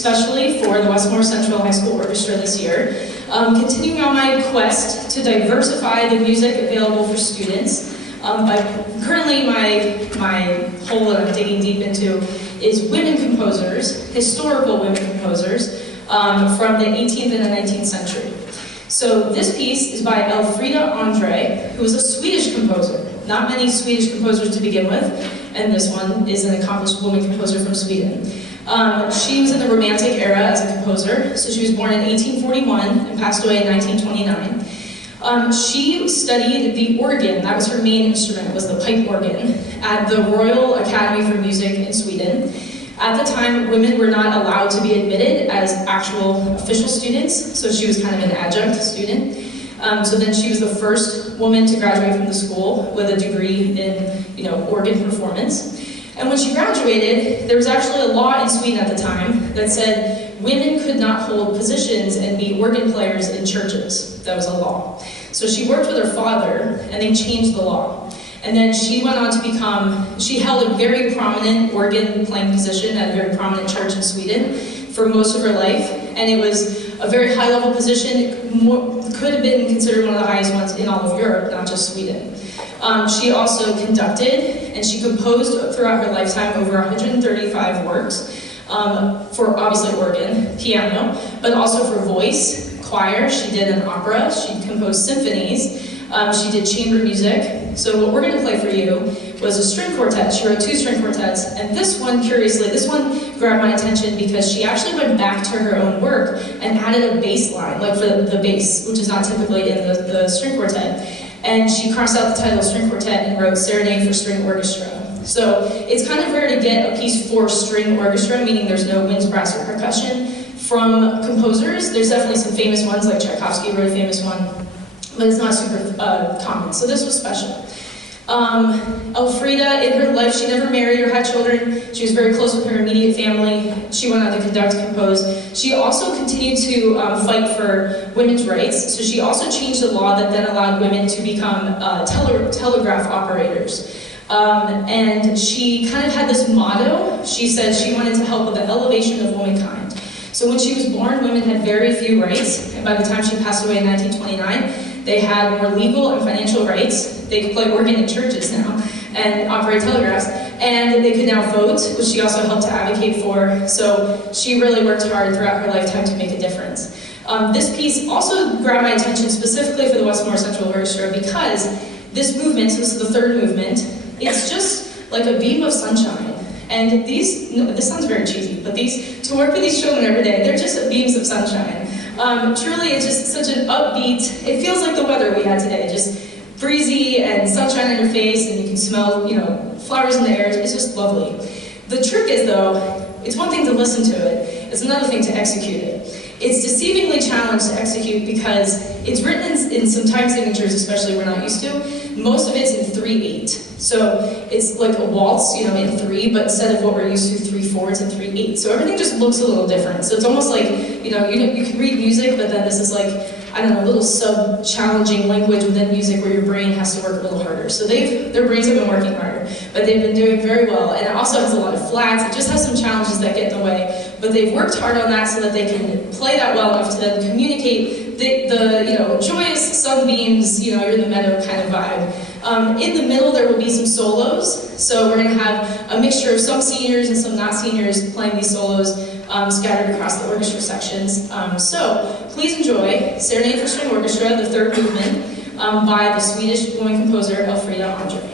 especially for the Westmore Central High School Orchestra this year. Continuing on my quest to diversify the music available for students. Currently, my hole that I'm digging deep into is women composers, historical women composers, from the 18th and the 19th century. So this piece is by Elfrida Andrée, who is a Swedish composer. Not many Swedish composers to begin with, and this one is an accomplished woman composer from Sweden. She was in the Romantic era as a composer, so she was born in 1841 and passed away in 1929. She studied the organ, that was her main instrument, was the pipe organ, at the Royal Academy for Music in Sweden. At the time, women were not allowed to be admitted as actual official students, so she was kind of an adjunct student. So then she was the first woman to graduate from the school with a degree in, organ performance. And when she graduated, there was actually a law in Sweden at the time that said women could not hold positions and be organ players in churches. That was a law. So she worked with her father, and they changed the law. And then she went on to she held a very prominent organ playing position at a very prominent church in Sweden for most of her life. And it was a very high level position. It could have been considered one of the highest ones in all of Europe, not just Sweden. She also conducted and she composed throughout her lifetime over 135 works for obviously organ, piano, but also for voice, choir. She did an opera, she composed symphonies, she did chamber music. So what we're going to play for you was a string quartet. She wrote 2 string quartets, and this one, curiously, this one grabbed my attention because she actually went back to her own work and added a bass line, like for the bass, which is not typically in the string quartet. And she crossed out the title string quartet and wrote Serenade for String Orchestra. So it's kind of rare to get a piece for string orchestra, meaning there's no winds, brass, or percussion from composers. There's definitely some famous ones, like Tchaikovsky wrote a famous one, but it's not super common, so this was special. Elfrida, in her life, she never married or had children. She was very close with her immediate family. She went on to conduct, compose. She also continued to fight for women's rights, so she also changed the law that then allowed women to become telegraph operators. And she kind of had this motto. She said she wanted to help with the elevation of womankind. So when she was born, women had very few rights, and by the time she passed away in 1929, they had more legal and financial rights. They could play organ in churches now and operate telegraphs, and they could now vote, which she also helped to advocate for. So she really worked hard throughout her lifetime to make a difference. This piece also grabbed my attention specifically for the Westmore Central Orchestra because this movement, so this is the third movement, it's just like a beam of sunshine. And this sounds very cheesy, but to work with these children every day, they're just beams of sunshine. Truly, it's just such an upbeat, it feels like the weather we had today, just breezy and sunshine on your face, and you can smell, flowers in the air. It's just lovely. The trick is, though, it's one thing to listen to it, it's another thing to execute it. It's deceivingly challenged to execute because it's written in some time signatures, especially we're not used to. Most of it's in 3/8. So it's like a waltz, in 3, but instead of what we're used to, 3/4, it's in 3/8. So everything just looks a little different. So it's almost like, you can read music, but then this is like, I don't know, a little sub-challenging language within music where your brain has to work a little harder. So their brains have been working harder, but they've been doing very well. And it also has a lot of flats. It just has some challenges that get in the way, but they've worked hard on that so that they can play that well enough to then communicate the joyous sunbeams, you're in the meadow kind of vibe. In the middle, there will be some solos. So we're going to have a mixture of some seniors and some not seniors playing these solos scattered across the orchestra sections. So please enjoy Serenade for String Orchestra, the third movement, by the Swedish woman composer Elfrida Andrée.